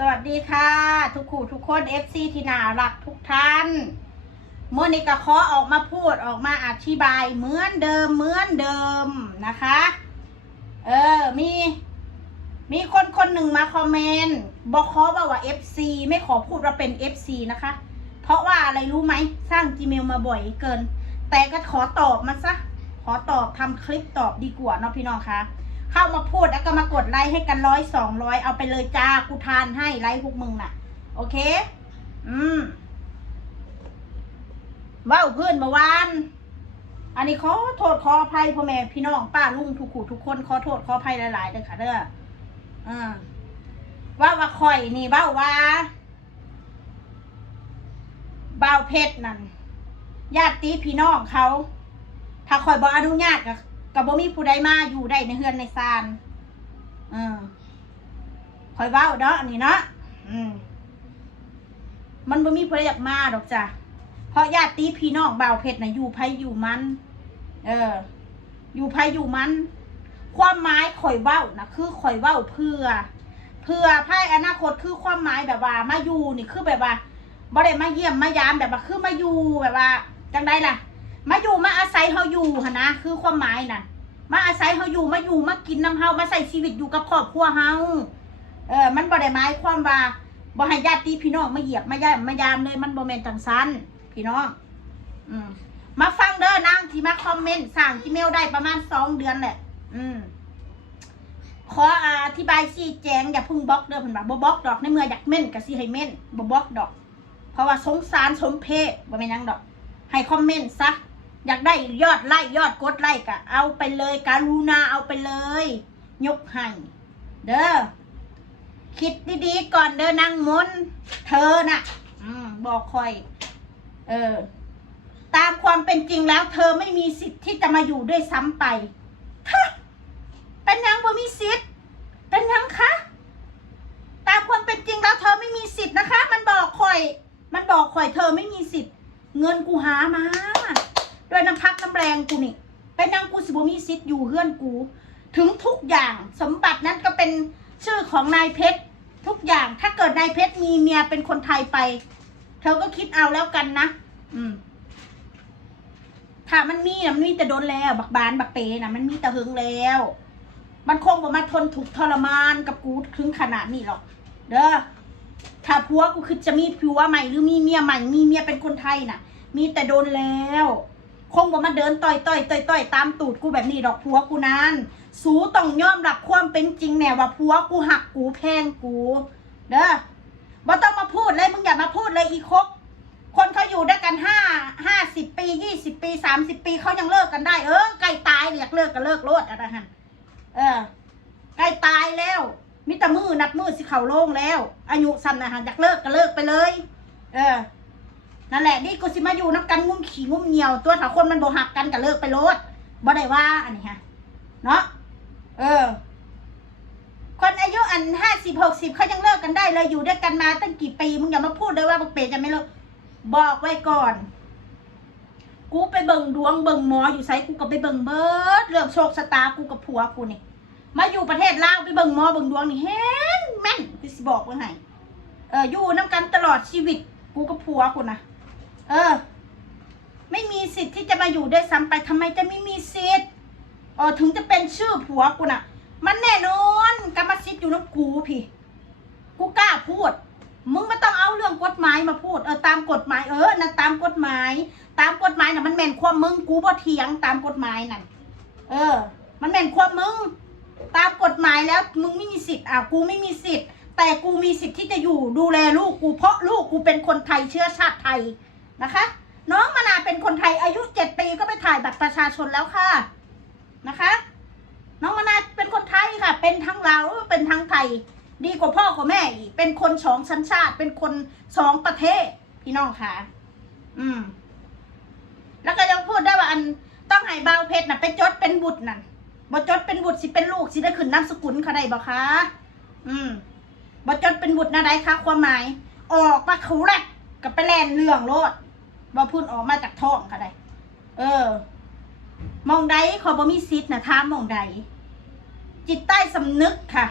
สวัสดีค่ะ ทุกคู่ทุกคน FC ที่น่ารักทุกท่าน เมื่อนี้ก็ขอออกมาพูดออกมาอธิบายเหมือนเดิมเหมือนเดิมนะคะ เออมีมีคนคนหนึ่งมาคอมเมนต์บอกขอว่าว่า FC ไม่ขอพูดว่าเป็น FC นะคะ เพราะว่าอะไรรู้ไหมสร้าง Gmail มาบ่อยเกิน แต่ก็ขอตอบมาซะขอตอบทำคลิปตอบดีกว่าเนาะพี่น้องคะ เข้ามาพูดแล้วก็มากดไลค์ให้กันร้อยสองร้อยเอาไปเลยจ้ากูทานให้ไลค์พวกมึงน่ะ โอเค อืมว้าเพื่อนเมื่อวาน อันนี้ขอโทษขออภัยพ่อแม่พี่น้องป้าลุงทุกขู่ทุกคนขอโทษขออภัยหลายๆเด้อค่ะเด้ออ่าว่าว่าข่อยนี่เว้าว่าบ่าวเพชรนั่นญาติพี่น้องเขา ถ้าข่อยบอกอนุญาตกับ กับบ่มีผู้ใดมาอยู่ได้ในเฮือนในซานเออข่อยเว้าเนาะอันนี้เนาะอืมมันบ่มีผู้ใดอยากมาดอกจ้ะเพราะญาติพี่น้องบ่าวเพชรน่ะอยู่ไผอยู่มัน เออ อยู่ไผอยู่มัน ความหมายข่อยเว้านะคือข่อยเว้าเพื่อ เพื่อภายอนาคตคือความหมายแบบว่ามาอยู่นี่คือแบบว่าบ่ได้มาเยี่ยมมายามแบบว่าคือมาอยู่แบบว่าจังไดล่ะ มาอยู่มาอาศัยเฮาอยู่หนนะคือความหมายน่ะมาอาศัยเฮาอยู่มาอยู่มากินน้ำเฮามาใส่ชีวิตอยู่กับครอบครัวเฮาเออมันบ่ได้หมายความว่าบ่ให้ญาติพี่น้องมาเหยียบมาย่ามายามเลยมันบ่แม่นจังซันพี่น้อง อืมมาฟังเด้อนางที่มาคอมเมนต์สั่งที่เมลได้ประมาณสองเดือนแหละ อืมขออธิบายชี้แจงอย่าพึ่งบล็อกเด้อเพิ่นว่าบ่บล็อกดอกในเมื่ออยากเม่นก็สิให้เม่นบ่บล็อกดอก เพราะว่าสงสารสมเพชบ่แม่นหยังดอก ให้คอมเมนต์ซะ อยากได้ยอดไลค์ยอดกดไลค์ก็เอาไปเลยการุณาเอาไปเลย ยกให้เด้อคิดดีๆก่อนเด้อนางมนเธอน่ะอืมบอกคอย เออ ตามความเป็นจริงแล้ว เธอไม่มีสิทธิ์ที่จะมาอยู่ด้วยซ้ำไปเป็นยังบ่มีสิทธิ์เป็นยังคะตามความเป็นจริงแล้ว เธอไม่มีสิทธิ์นะคะ มันบอกคอย มันบอกคอยเธอไม่มีสิทธิ์ เงินกูหามา ด้วยน้ำพักน้ำแรงกูนี่เป็นยังกูสิบมีสิทธิ์อยู่เฮือนกู ถึงทุกอย่างสมบัตินั้นก็เป็นชื่อของนายเพชรทุกอย่างถ้าเกิดนายเพชรมีเมียเป็นคนไทยไป เธอก็คิดเอาแล้วกันนะ อืมถ้ามันมีนะมันมีแต่โดนแล้ว บักบานบักเปนะมันมีแต่หึงแล้ว มันคงบ่มาทนถูกทรมานกับกูถึงขนาดนี้หรอก เด้อถ้าผัวกูคือจะมีผัวใหม่หรือมีเมียใหม่มีเมียเป็นคนไทยน่ะ มีแต่โดนแล้ว คงบ่มาเดินต่อยต่อยต่อยต่อยตามตูดกูแบบนี้ดอกผัวกูนานสูต้องยอมรับความเป็นจริงแน่ว่าผัวกูหักกูแพงกู เด้อบ่ต้องมาพูดเลยมึงอย่ามาพูดเลยอีคกคนเขาอยู่ด้วยกันห้าห้าสิบปียี่สิบปีสามสิบปีเขายังเลิกกันได้ เออใกล้ตายเนี่ยอยากเลิกก็เลิกโลดอะไรฮะเออใกล้ตายแล้วมิตรมือนับมือสิเขาโล่งแล้ว อายุสั้นนะฮะอยากเลิกก็เลิกไปเลย เออ นั่นแหละนี่กูสิมาอยู่น้ำกันงุ้มขี่งุ้มเหนียว ตัวถ้าคนมันโบหักกันก็เลิกไปโลดบ่ได้ว่าอันนี้ฮะเนาะเออ คนอายุอันห้าสิบหกสิบเขายังเลิกกันได้เลยอยู่ด้วยกันมาตั้งกี่ปีมึงอย่ามาพูดเลยว่าบักเปรจะไม่เลิกบอกไว้ก่อน กูไปเบิ่งดวงเบิ่งหมออยู่ไสกูก็ไปเบิ่งเบิร์ดเรื่องโชคชะตากูกับผัวกูนี่มาอยู่ประเทศลาวไปเบิ่งหมอเบิ่งดวงนี่เห็นแม่นกูสิบอกว้ให้เอออยู่น้ำกันตลอดชีวิต กูกับผัวกูนะ เออ ไม่มีสิทธิ์ที่จะมาอยู่ด้วยซ้ำไปทำไมจะไม่มีสิทธิ์เออถึงจะเป็นชื่อผัวกูน่ะ มันแน่นอนกรรมสิทธิ์อยู่น้ำกูพี่ กูกล้าพูด มึงไม่ต้องเอาเรื่องกฎหมายมาพูด เออตามกฎหมายเออนั่นตามกฎหมาย ตามกฎหมายน่ะมันแม่นความมึงกูบ่เถียงตามกฎหมายนั่นเออ มันแม่นความมึง ตามกฎหมายแล้วมึงไม่มีสิทธิ์อะกูไม่มีสิทธิ์แต่กูมีสิทธิ์ที่จะอยู่ดูแลลูกกูเพราะลูกกูเป็นคนไทยเชื้อชาติไทย นะคะ น้องมนาเป็นคนไทยอายุเจ็ดปีก็ไปถ่ายบัตรประชาชนแล้วค่ะนะคะ น้องมนาเป็นคนไทยค่ะ เป็นทั้งลาวเป็นทั้งไทย ดีกว่าพ่อกว่าแม่อีกเป็นคนสองชั้นชาติ เป็นคนสองประเทศพี่น้องค่ะ อืม แล้วก็ยังพูดได้ว่าอันต้องให้บาวเพชรน่ะไปจดเป็นบุตรนั่นบ่จดเป็นบุตรสิเป็นลูกสิได้ขึ้นนามสกุลเขาได้บ่คะอืมบ่จดเป็นบุตรนะได้คะความหมาย ออกมาเขาแรกกับไปแลนเรื่องโลด บ่พูดออกมาจากท้องเขาได้ เออ มองใดขอบ่มีสิทธิ์นะถามมองใด จิตใต้สำนึกค่ะ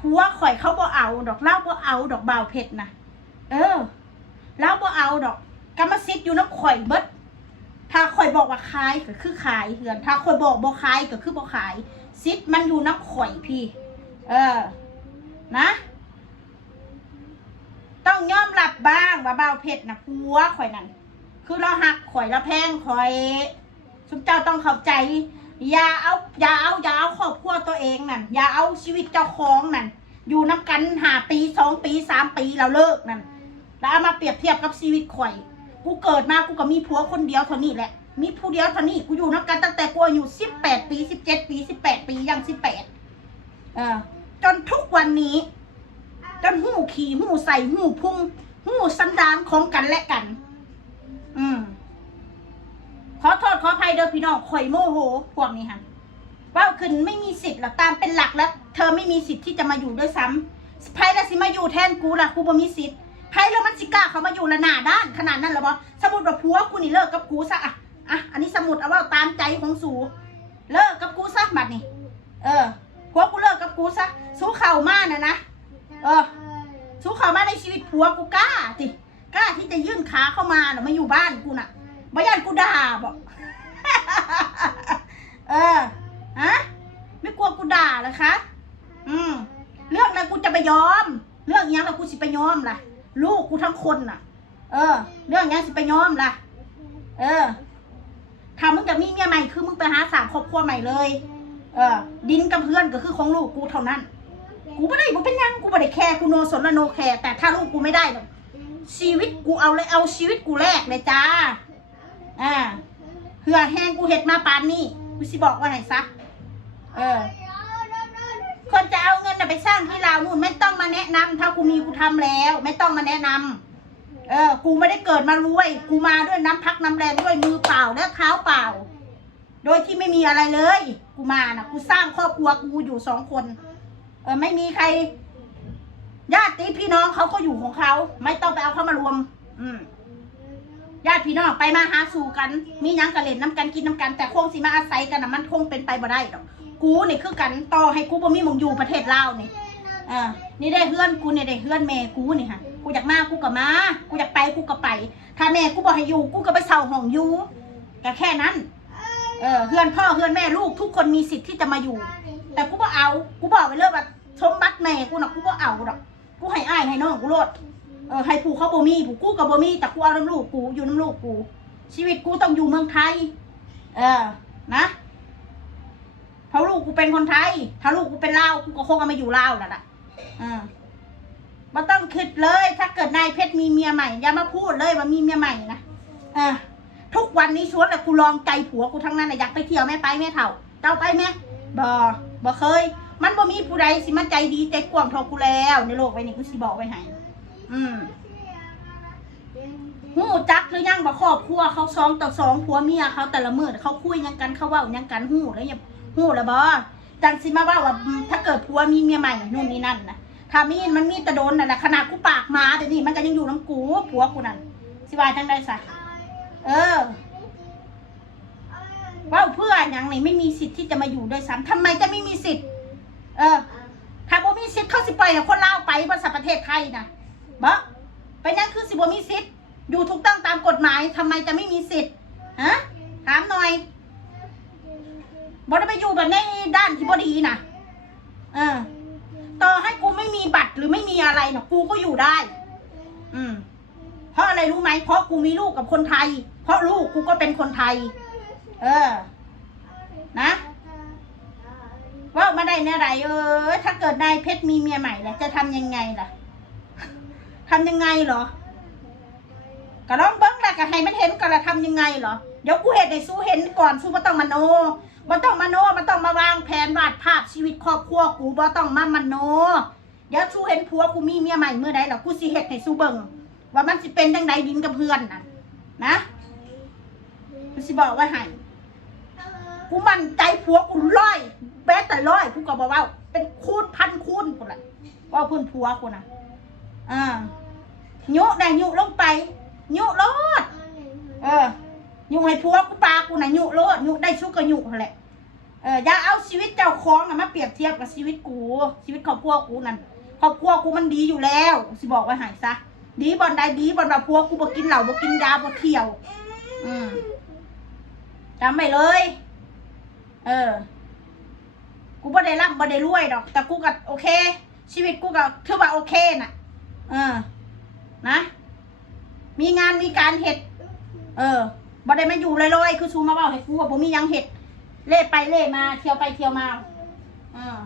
ผัวข่อยเขาบ่เอา ดอกเล่าบ่เอา ดอกบ่าวเพชรนะเออเล่าบ่เอาดอกกรรมสิทธิ์อยู่น้ำข่อยเบิดถ้าข่อยบอกว่าขายก็คือขายเหือน ถ้าข่อยบอกบ่ขายก็คือบ่ขายสิทธิ์มันอยู่น้ำข่อยพี่ เออ นะ ต้องยอมรับบ้างว่าบ่าวเพชรนะผัวข่อยนั่น คือเราหักข่อยเราแพงข่อยสุมเจ้าต้องเข้าใจ อย่าเอาอย่าเอาอย่าเอาครอบครัวตัวเองนั่นอย่าเอาชีวิตเจ้าของนั่นอยู่น้ำกันหาปีสองปีสามปีเราเลิกนั่นแล้วเอามาเปรียบเทียบกับชีวิตข่อย กูเกิดมากูก็มีผัวคนเดียวเท่านี้แหละ มีผู้เดียวเท่านี้กูอยู่น้ำกันตั้งแต่กูอายุสิบแปดปีสิบเจ็ดปีสิบแปดปียังสิบแปดเออจนทุกวันนี้จนหูขี่หูใส่หูพุ่งหูสันดานของกันและกัน ภัยเด้อพี่น้องข่อยโมโหพวกนี้ค่ะว่าขึ้นไม่มีสิทธิ์หรอกตามเป็นหลักแล้ว เธอไม่มีสิทธิ์ที่จะมาอยู่ด้วยซ้ำไพ่ละสิมาอยู่แทนกูล่ะกูบ่มีสิทธิ์ไพ่แล้วมันสิกล้าเขามาอยู่ละหนาด้านขนาดนั้นหรอบ่สมมุดว่าผัวกูนี่เลิกกับกูซะอะอะอันนี้สมุดเอาว่าตามใจของสูเลิกกับกูซะบัดนี้เออผัวกูเลิกกับกูซะสู้เข่ามานะนะเออสู้เข่ามาในชีวิตผัวกูกล้าสิกล้าที่จะยื่นขาเข้ามาน่ะมาอยู่บ้านกูน่ะบ่ยันกูด่าบอก เออฮะไม่กลัวกูด่าเหรอคะ อืมเรื่องอะไรกูจะไปยอม เรื่องยังแล้วกูสิไปยอมล่ะ ลูกกูทั้งคนน่ะ เออ เรื่องยังสิไปยอมล่ะ เออถ้ามึงจะมีเมียใหม่คือมึงไปหาสามครอบครัวใหม่เลย เออ ดินกับเพื่อนก็คือของลูกกูเท่านั้น กูไม่ได้กูเป็นยังกูไม่ได้แคร์กูโนสนและโนแคร์แต่ถ้าลูกกูไม่ได้ชีวิตกูเอาเลยเอาชีวิตกูแลกเลยจ้า อ่า เหือแห้งกูเห็ดมาปานนี่กูสิบอกว่าไหนซะเออ คนจะเอาเงินน่ะไปสร้างที่ลาวนู่นไม่ต้องมาแนะนำถ้ากูมีกูทำแล้ว ไม่ต้องมาแนะนำเออ กูไม่ได้เกิดมารวย กูมาด้วยน้ำพักน้ำแรงด้วยมือเปล่าและเท้าเปล่า โดยที่ไม่มีอะไรเลย กูมาน่ะกูสร้างครอบครัวกูอยู่สองคน เออไม่มีใคร ญาติพี่น้องเขาก็อยู่ของเขา ไม่ต้องไปเอาเข้ามารวม อืม ญาติพี่น้องไปมาหาสู่กัน มีหยังกระเล่นน้ำกันกินน้ำกัน แต่คงสิมาอาศัยกันนะมันคงเป็นไปบ่ได้ดอก กูนี่คือกันต่อให้กูบ่มีหมองอยู่ประเทศลาวนี่อ่านี่ได้เฮือนกูเนี่ยได้เฮือนแม่กูนี่ค่ะกูอยากมากูก็มา กูอยากไปกูก็ไป ถ้าแม่กูบอกให้อยู่กูก็ไปเช่าห้องอยู่ก็แค่นั้น เออเฮือนพ่อเฮือนแม่ลูกทุกคนมีสิทธิ์ที่จะมาอยู่ แต่กูบ่เอา กูบอกไปเลยว่าสมบัติแม่กูน่ะกูบ่เอาดอก กูให้อ้ายให้น้องกูโลด เออให้ผู้เขาบ่มี ผู้กูกับบ่มี แต่กูเอาน้ำลูกกูอยู่น้ำลูกกู ชีวิตกูต้องอยู่เมืองไทย เออ นะเพราะลูกกูเป็นคนไทย ถ้าลูกกูเป็นลาว กูก็คงเอามาอยู่ลาวแล้วล่ะอมาต้องคิดเลย ถ้าเกิดนายเพชรมีเมียใหม่ อย่ามาพูดเลยว่ามีเมียใหม่นะเออทุกวันนี้ชวนแต่กูลองใจผัวกูทั้งนั้นนะอยากไปเที่ยวแม่ไปแม่เถ่าเจ้าไปไหมบ่บ่เคย มันบ่มีผู้ใดสิมาใจดีใจกว้างเท่ากูแล้ว ในโลกใบนี้กูสิบอกไว้ให้ อืมหูจักหรือยังบ่ครอบครัวเขาสองต่อสองผัวเมียเขาแต่ละมื้อเขาคุยยังกันเขาเว้ายังกันหูแล้วยังหูแล้วบ่จังสิมาว่าว่าถ้าเกิดผัวมีเมียใหม่นู่นนี่นั่นนะถ้ามีมันมีตะโดนนั่นแหละขนาดกูปากหมาเดี๋ยวนี้มันก็ยังอยู่น้ำกูผัวกูนั่นสิว่าจังไดซะเออว่าเพื่อหยังนี่ไม่มีสิทธิ์ที่จะมาอยู่ด้วยซ้ำทำไมจะไม่มีสิทธิ์ เออ ถ้าบ่มีสิทธิ์เขาสิปล่อยให้คนลาวไปบนสัประเทศไทยนะ บ่ไปนั่นคือสิบ่มีสิทธิ์อยู่ถูกต้องตามกฎหมายทำไมจะไม่มีสิทธิ์ฮะถามหน่อยบ่ได้ไปอยู่แบบในด้านที่บ่ดีนะเออต่อให้กูไม่มีบัตรหรือไม่มีอะไรเนาะกูก็อยู่ได้ อืม เพราะอะไรรู้ไหมเพราะกูมีลูกกับคนไทย เพราะลูกกูก็เป็นคนไทย เออ นะว่ามาได้เนี่ยไรเออถ้าเกิดนายเพชรมีเมียใหม่ล่ะจะทำยังไงล่ะ ทำยังไงเหรอก็ลองเบิ้งแหละก็ให้มันเห็นก่อนละทำยังไงเหรอเดี๋ยวกูเห็นในสู้เห็นก่อนสู้บ่ต้องมโนบ่ต้องมโนบ่ต้องมาวางแผนวาดภาพชีวิตครอบครัวกูบ่ต้องมามันโน เดี๋ยวสู้เห็นผัวกูมีเมียใหม่เมื่อใดหรอกูสิเฮ็ดให้สู้เบิ่งว่ามันสิเป็นจังใดดินกับเพื่อนน่ะนะกูสิบอกไว้ให้กูมั่นใจผัวกูร้อยแม้แต่ร้อยกูก็บอกว่าเป็นคูณพันคูณคนละว่าเพื่อนผัวกูนะ อ่ายุได้ยุลงไปยุโลดเออยุให้ผัวกูปากูนะยุโลดยุได้ชุกก็ยุแหละเอออย่าเอาชีวิตเจ้าของน่ะมาเปรียบเทียบกับชีวิตกู ชีวิตครอบครัวกูนั่นครอบครัวกูมันดีอยู่แล้วสิบอกไว้ใหายซะดีบอนใดดีบอนแบบพวกกูบ่กินเหล้าบ่กินยาบ่เที่ยว อืมจำไว้เลย เออ กูบ่ได้ร่ำบ่ได้รวยดอก แต่กูก็โอเค ชีวิตกูก็ถือว่าโอเคน่ะ เออ นะ มีงานมีการเฮ็ด เออบ่ได้มาอยู่ลอยๆคือชูมาเว้าให้กูว่าบ่มียังเฮ็ด เล่ไปเล่มา เที่ยวไปเที่ยวมาเออ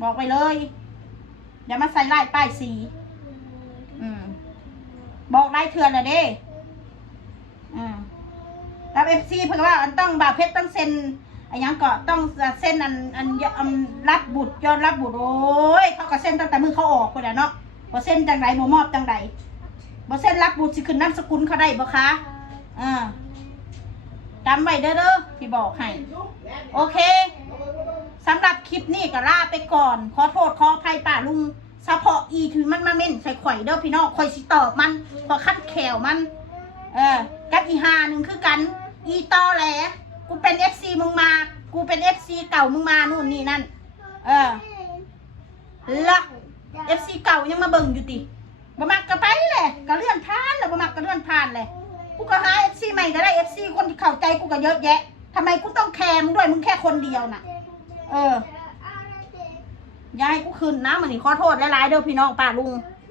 บอกไปเลยอย่ามาใส่ลายป้ายสี อืม บอกได้เถื่อนเลยเด้อืมรับเอฟซีเพิ่นว่าอันต้องบ่าวเพชรต้องเซ็นอันยังก็ต้องเซ็นอันอันอันรับบุตรยอดรับบุตรโอ้ยเขาก็เซ็นตั้งแต่มือเขาออกคนละเนาะ บ่เซ็นจังไดบ่มอบจังไดบ่เซ็นรับบุตรสิขึ้นนามสกุลเขาได้บ่คะอ่าจำไว้เด้อเด้อที่บอกให้ โอเคสำหรับคลิปนี้ก็ลาไปก่อน ขอโทษขออภัยป้าลุงเฉพาะอีถือมันมาเม่นใส่ข่อยเด้อพี่น้องข่อยสิตอบมันพอขั้นแขวมัน เออกับอีหาหนึ่งคือกัน อีตอแหลกูเป็นเอฟซีมึงมา กูเป็นเอฟซีเก่ามึงมานู่นนี่นั่น เออละ เอฟซีเก่ายังมาเบิ่งอยู่ติบ่มักก็ไปแหละก็เลื่อนผ่านแล้วบ่มักก็เลื่อนผ่านเลยกูก็หาเอฟซีใหม่ก็ได้เอฟซีคนที่เข้าใจกูก็เยอะแยะทำไมกูต้องแคร์มึงด้วยมึงแค่คนเดียวน่ะ เออยายกูขึ้นนะมันนี่ขอโทษหลายๆเด้อพี่น้องป้าลุง